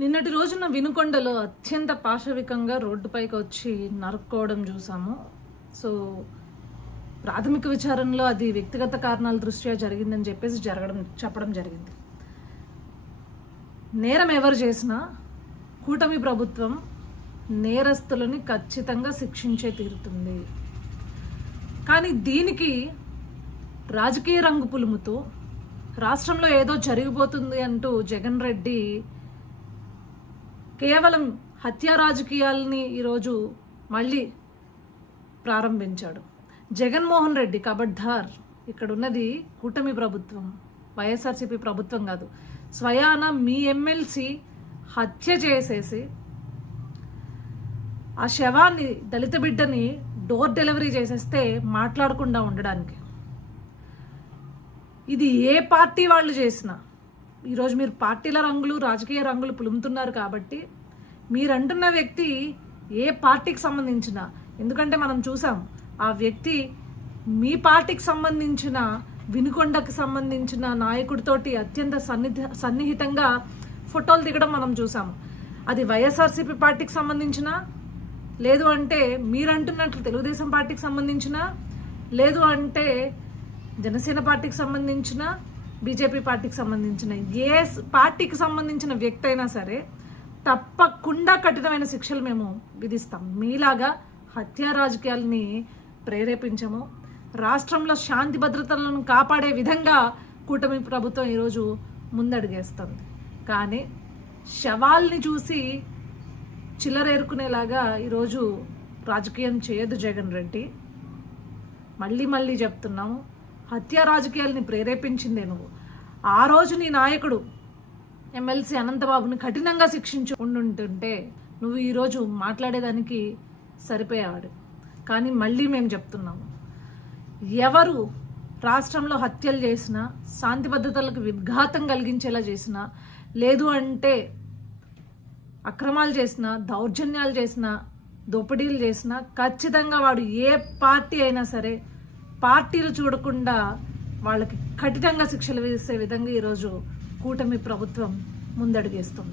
నిన్నటి రోజున వినుకొండలో అత్యంత పాశవికంగా రోడ్డుపైకి వచ్చి నరుక్కోవడం చూసాము. సో ప్రాథమిక విచారణలో అది వ్యక్తిగత కారణాల దృష్ట్యా జరిగిందని చెప్పడం జరిగింది. నేరం ఎవరు చేసినా కూటమి ప్రభుత్వం నేరస్తులని ఖచ్చితంగా శిక్షించే తీరుతుంది. కానీ దీనికి రాజకీయ రంగు పులుముతూ రాష్ట్రంలో ఏదో జరిగిపోతుంది అంటూ జగన్ రెడ్డి కేవలం హత్యా రాజకీయాలని ఈరోజు మళ్ళీ ప్రారంభించాడు. జగన్మోహన్ రెడ్డి కబడ్దార్, ఇక్కడ ఉన్నది కూటమి ప్రభుత్వం, వైఎస్ఆర్సీపీ ప్రభుత్వం కాదు. స్వయాన మీ ఎమ్మెల్సీ హత్య చేసేసి ఆ శవాన్ని, దళిత బిడ్డని డోర్ డెలివరీ చేసేస్తే మాట్లాడకుండా ఉండడానికి. ఇది ఏ పార్టీ వాళ్ళు చేసినా, ఈరోజు మీరు పార్టీల రంగులు, రాజకీయ రంగులు పులుముతున్నారు కాబట్టి మీరు అంటున్న వ్యక్తి ఏ పార్టీకి సంబంధించిన, ఎందుకంటే మనం చూసాం ఆ వ్యక్తి మీ పార్టీకి సంబంధించిన, వినుకొండకు సంబంధించిన నాయకుడితోటి అత్యంత సన్నిహితంగా ఫోటోలు దిగడం మనం చూసాము. అది వైఎస్ఆర్సీపీ పార్టీకి సంబంధించిన, లేదు అంటే మీరంటున్నట్లు తెలుగుదేశం పార్టీకి సంబంధించిన, లేదు అంటే జనసేన పార్టీకి సంబంధించిన, బీజేపీ పార్టీకి సంబంధించిన, ఏ పార్టీకి సంబంధించిన వ్యక్తి అయినా సరే తప్పకుండా కఠినమైన శిక్షలు మేము విధిస్తాం. మీలాగా హత్యా రాజకీయాలని ప్రేరేపించము. రాష్ట్రంలో శాంతి భద్రతలను కాపాడే విధంగా కూటమి ప్రభుత్వం ఈరోజు ముందడుగేస్తుంది. కానీ శవాల్ని చూసి చిల్లరేరుకునేలాగా ఈరోజు రాజకీయం చేయదు జగన్ రెడ్డి. మళ్ళీ చెప్తున్నాము, హత్యా రాజకీయాలని ప్రేరేపించిందే నువ్వు. ఆ రోజు నీ నాయకుడు ఎమ్మెల్సీ అనంతబాబుని కఠినంగా శిక్షించి ఉండుంటుంటే నువ్వు ఈరోజు మాట్లాడేదానికి సరిపోయేవాడు. కానీ మళ్ళీ మేము చెప్తున్నాము, ఎవరు రాష్ట్రంలో హత్యలు చేసినా, శాంతి భద్రతలకు విఘాతం కలిగించేలా చేసినా, లేదు అంటే అక్రమాలు చేసినా, దౌర్జన్యాలు చేసినా, దోపిడీలు చేసినా ఖచ్చితంగా వాడు ఏ పార్టీ అయినా సరే పార్టీలు చూడకుండా వాళ్ళకి కఠినంగా శిక్షలు వేసే విధంగా ఈరోజు కూటమి ప్రభుత్వం ముందడుగేస్తుంది.